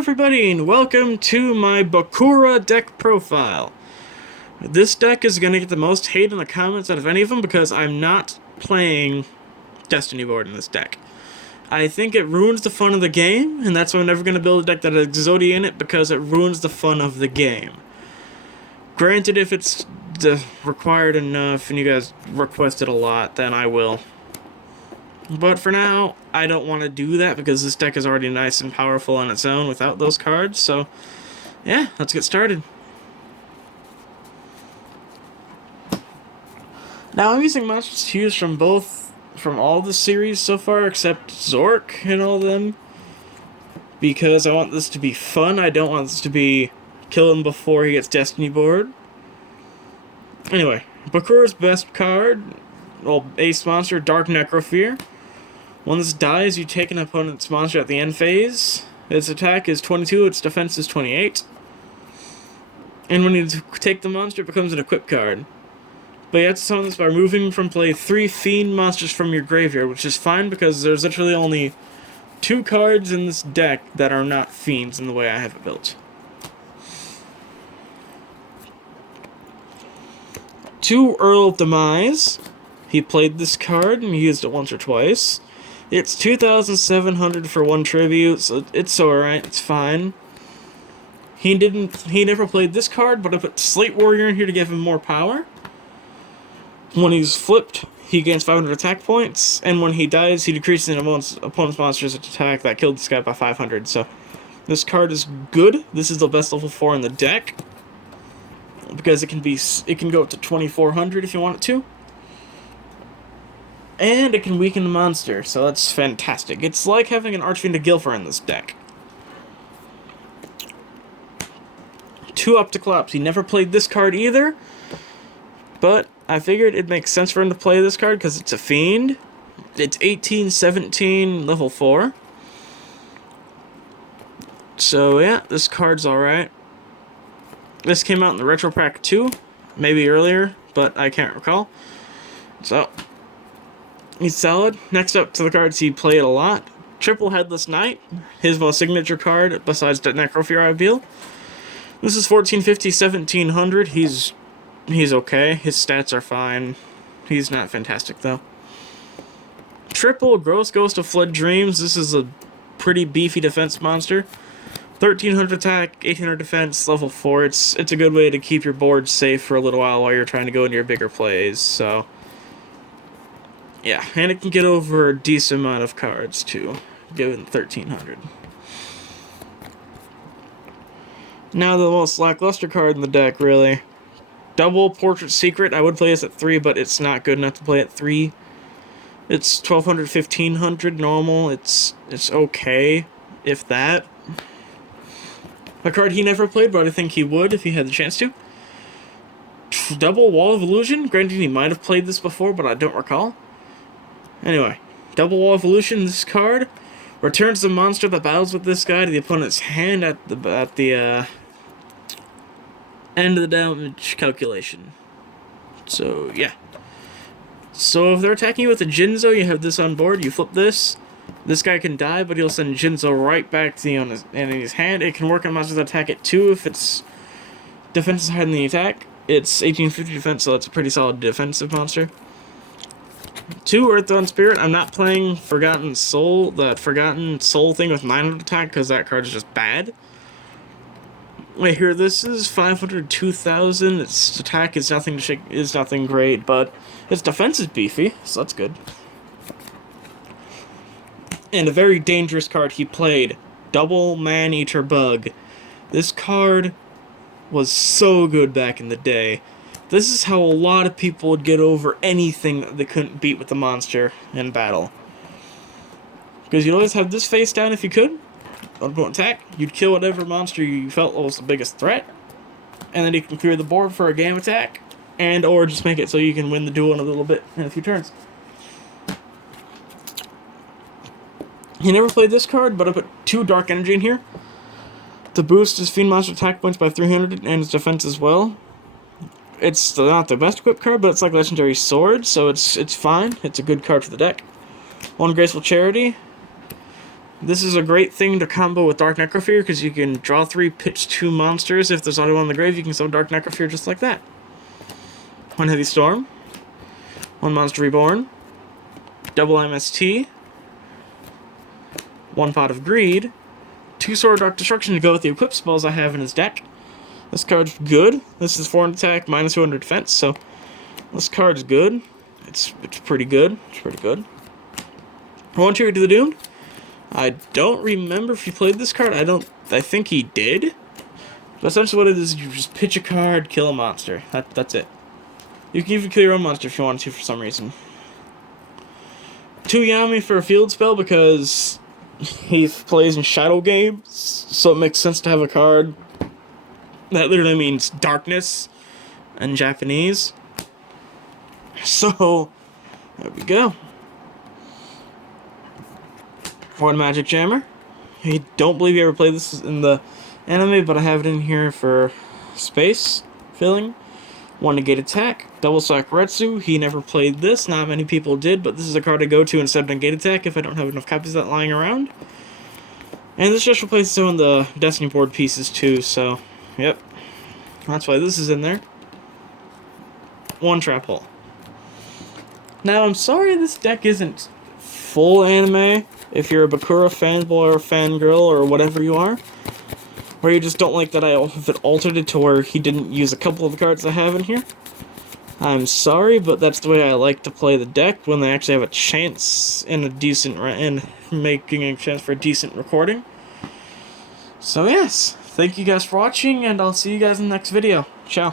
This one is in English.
everybody, and welcome to my Bakura deck profile. This deck is going to get the most hate in the comments out of any of them because I'm not playing Destiny board in this deck. I think it ruins the fun of the game, and that's why I'm never going to build a deck that has Exodia in it because it ruins the fun of the game. Granted, if it's required enough and you guys request it a lot, then I will. But for now, I don't want to do that because this deck is already nice and powerful on its own without those cards, so yeah, let's get started. Now I'm using monsters to use from all the series so far except Zork and all of them because I want this to be fun. I don't want this to be kill him before he gets Destiny board. Anyway, Bakura's best card, well, ace monster, Dark Necrofear. When this dies, you take an opponent's monster at the end phase. Its attack is 22, its defense is 28. And when you take the monster, it becomes an equip card. But you have to summon this by removing from play 3 fiend monsters from your graveyard, which is fine because there's literally only 2 cards in this deck that are not fiends in the way I have it built. 2 Earl of Demise. He played this card and used it once or twice. It's 2,700 for 1 tribute, so it's alright, it's fine. He never played this card, but I put Slate Warrior in here to give him more power. When he's flipped, he gains 500 attack points, and when he dies, he decreases an opponent's monster's attack that killed this guy by 500, so this card is good. This is the best level 4 in the deck, because it can go up to 2,400 if you want it to. And it can weaken the monster, so that's fantastic. It's like having an Archfiend of Gilfer in this deck. 2 Opticlops. He never played this card either, but I figured it makes sense for him to play this card because it's a fiend. It's 1817, level 4. So yeah, this card's alright. This came out in the Retro Pack 2, maybe earlier, but I can't recall. So he's solid. Next up to the cards he played a lot. Triple Headless Knight, his most signature card besides Necrofear, I feel. This is 1450, 1700. He's okay. His stats are fine. He's not fantastic though. Triple Gross Ghost of Fled Dreams. This is a pretty beefy defense monster. 1300 attack, 1800 defense, level 4. It's a good way to keep your board safe for a little while you're trying to go into your bigger plays, so yeah, and it can get over a decent amount of cards, too, given 1300. Now the most lackluster card in the deck, really. Double Portrait Secret. I would play this at 3, but it's not good enough to play at 3. It's 1200, 1500 normal. It's okay, if that. A card he never played, but I think he would if he had the chance to. Double Wall of Illusion. Granted, he might have played this before, but I don't recall. Anyway, Double Wall of Illusion, this card returns the monster that battles with this guy to the opponent's hand at the end of the damage calculation. So, yeah. So, if they're attacking you with a Jinzo, you have this on board, you flip this. This guy can die, but he'll send Jinzo right back to you in his hand. It can work on monsters that attack it too if its defense is higher than the attack. It's 1850 defense, so it's a pretty solid defensive monster. 2 Earthbound Spirit. I'm not playing Forgotten Soul, that Forgotten Soul thing with 900 attack, because that card is just bad. Wait, here, this is 500, 2000. Its attack is nothing great, but its defense is beefy, so that's good. And a very dangerous card he played, Double Man-Eater Bug. This card was so good back in the day. This is how a lot of people would get over anything that they couldn't beat with the monster in battle. Because you'd always have this face down if you could. Opponent attack, you'd kill whatever monster you felt was the biggest threat. And then you can clear the board for a game attack. And or just make it so you can win the duel in a little bit in a few turns. He never played this card, but I put 2 Dark Energy in here to boost his Fiend Monster attack points by 300 and his defense as well. It's not the best equipped card, but it's like Legendary Sword, so it's fine. It's a good card for the deck. 1 Graceful Charity. This is a great thing to combo with Dark Necrofear, because you can draw 3, pitch 2 monsters. If there's only one in the grave, you can summon Dark Necrofear just like that. 1 Heavy Storm, 1 Monster Reborn, double MST, 1 Pot of Greed, 2 Sword of Dark Destruction to go with the equip spells I have in his deck. This card's good. This is 400 attack, minus 200 defense, so this card's good. It's pretty good. It's pretty good. 1 Tribute to the Doomed. I don't remember if he played this card. I think he did. But essentially what it is, you just pitch a card, kill a monster. That's it. You can even kill your own monster if you want to for some reason. 2 Yami for a field spell because he plays in Shadow games, so it makes sense to have a card that literally means darkness in Japanese. So, there we go. 1 Magic Jammer. I don't believe you ever played this in the anime, but I have it in here for space filling. 1 Negate Attack. Double Sakuretsu. He never played this. Not many people did, but this is a card to go to instead of Negate Attack if I don't have enough copies of that lying around. And this just replaces some of the Destiny board pieces too, so, yep. That's why this is in there. 1 Trap Hole. Now, I'm sorry this deck isn't full anime. If you're a Bakura fanboy or fangirl or whatever you are, or you just don't like that I have it altered it to where he didn't use a couple of the cards I have in here, I'm sorry, but that's the way I like to play the deck when they actually have a chance in making a chance for a decent recording. So yes, thank you guys for watching, and I'll see you guys in the next video. Ciao.